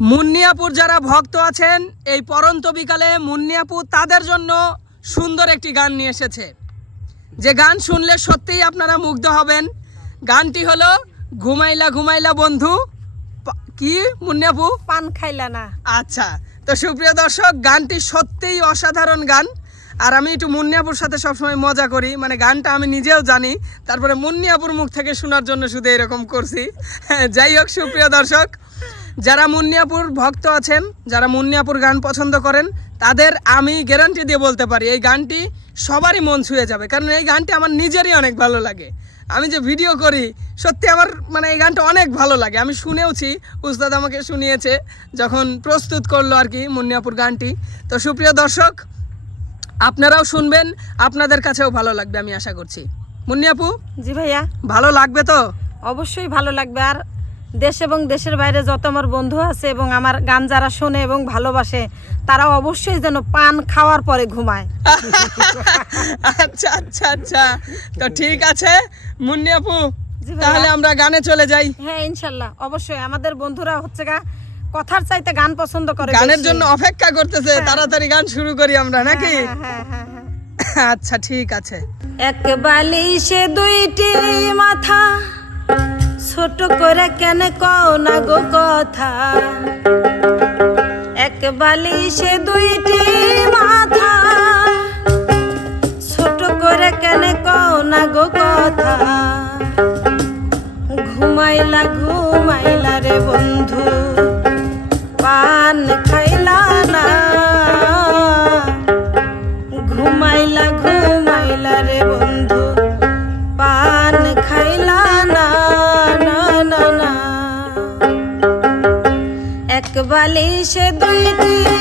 মুন্নিয়াপুর যারা ভক্ত আছেন এই পরন্ত বিকালে মুন্নিয়াপুর তাদের জন্য সুন্দর একটি গান নিয়ে এসেছে। যে গান শুনলে সত্যিই আপনারা মুগ্ধ হবেন। গানটি হলো ঘুমাইলা ঘুমাইলা বন্ধু কি মুন্নিয়াপু? পান খাইলা না। আচ্ছা তো সুপ্রিয় দর্শক গানটি সত্যিই অসাধারণ গান। আর আমি একটু মুন্নিয়াপুর সাথে সবসময় মজা করি। মানে গানটা আমি নিজেও জানি তারপরে মুন্নিয়াপুর মুখ থেকে শোনার জন্য শুধু এরকম করছি। হ্যাঁ, যাই হোক সুপ্রিয় দর্শক যারা মুন্নিয়াপুর ভক্ত আছেন যারা মুন্নিয়াপুর গান পছন্দ করেন তাদের আমি গ্যারান্টি দিয়ে বলতে পারি এই গানটি সবারই মন ছুঁয়ে যাবে। কারণ এই গানটি আমার নিজেরই অনেক ভালো লাগে। আমি যে ভিডিও করি সত্যি আমার মানে এই গানটা অনেক ভালো লাগে। আমি শুনেওছি উস্তাদ আমাকে শুনিয়েছে যখন প্রস্তুত করল আর কি মুন্নিয়াপুর গানটি। তো সুপ্রিয় দর্শক আপনারাও শুনবেন আপনাদের কাছেও ভালো লাগবে আমি আশা করছি। মুন্নিয়াপু জি ভাইয়া। ভালো লাগবে তো? অবশ্যই ভালো লাগবে। আর দেশ এবং দেশের বাইরে যত আমার বন্ধু আছে এবং আমার গান যারা শোনে এবং ভালোবাসে তারা অবশ্যই যেন পান খাওয়ার পরে ঘুমায়। আচ্ছা আচ্ছা আচ্ছা। তো ঠিক আছে জি ভাইয়া। তাহলে আমরা গানে চলে যাই। হ্যাঁ ইনশাল্লাহ অবশ্যই। আমাদের বন্ধুরা হচ্ছে গা কথার চাইতে গান পছন্দ করে গানের জন্য অপেক্ষা করতেছে তাড়াতাড়ি গান শুরু করি আমরা নাকি? হ্যাঁ, হ্যাঁ, হ্যাঁ, হ্যাঁ। আচ্ছা ঠিক আছে। এক বালিশে দুইটি মাথা ছোট করে কেন কও না গো কথা? এক বালিশে দুইটি মাথা। ছোট করে কেন কও না গো কথা? ঘুমাইলা ঘুমাইলা রে বন্ধু। এক সে দুইটি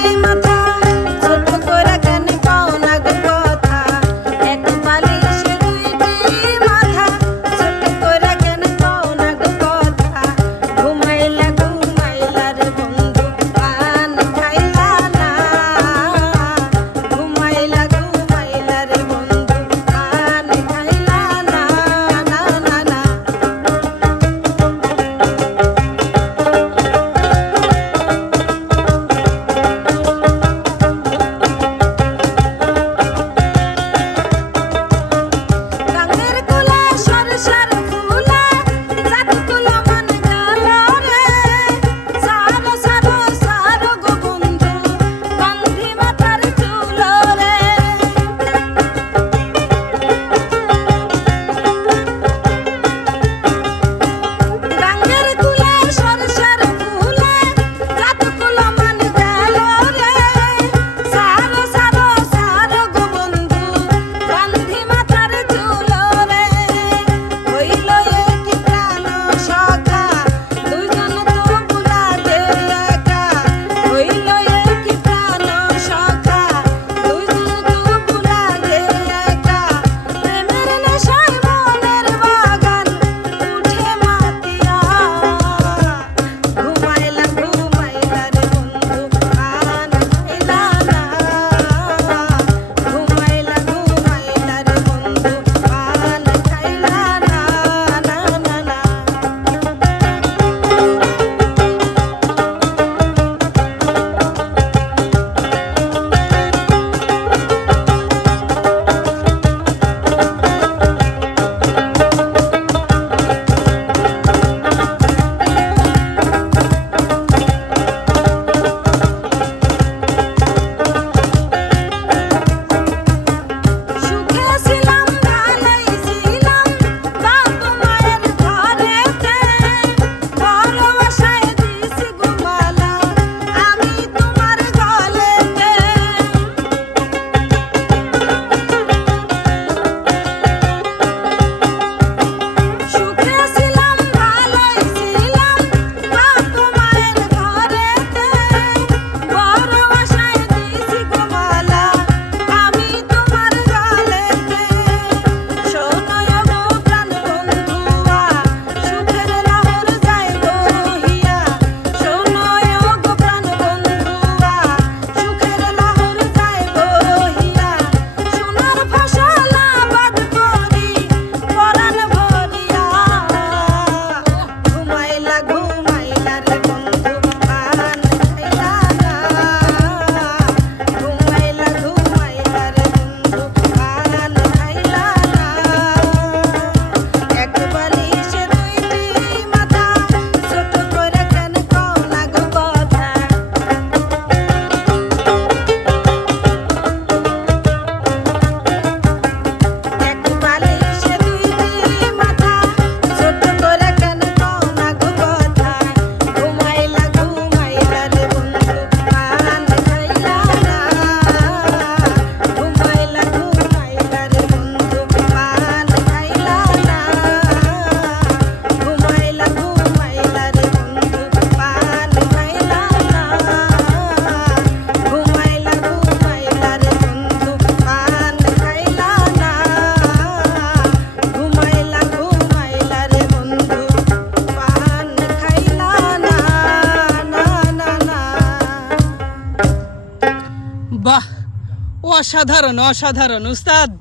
অসাধারণ অসাধারণ, উস্তাদ।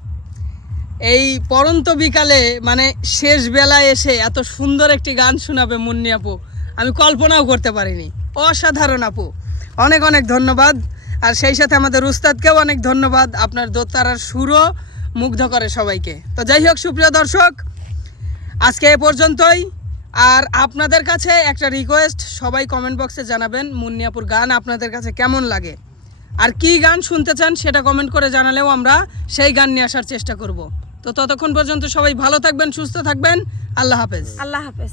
এই পরন্ত বিকালে মানে শেষ বেলায় এসে এত সুন্দর একটি গান শোনাবে মুন্নি আপু, আমি কল্পনাও করতে পারিনি। অসাধারণ আপু। অনেক অনেক ধন্যবাদ। আর সেই সাথে আমাদের উস্তাদকেও অনেক ধন্যবাদ। আপনার দোতারার সুরও মুগ্ধ করে সবাইকে। তো যাই হোক, সুপ্রিয় দর্শক, আজকে এ পর্যন্তই। আর আপনাদের কাছে একটা রিকোয়েস্ট সবাই কমেন্ট বক্সে জানাবেন মুন্নিয়াপুর গান আপনাদের কাছে কেমন লাগে। আর কি গান শুনতে চান সেটা কমেন্ট করে জানালেও আমরা সেই গান নিয়ে আসার চেষ্টা করব। তো ততক্ষণ পর্যন্ত সবাই ভালো থাকবেন, সুস্থ থাকবেন। আল্লাহ হাফেজ। আল্লাহ হাফেজ।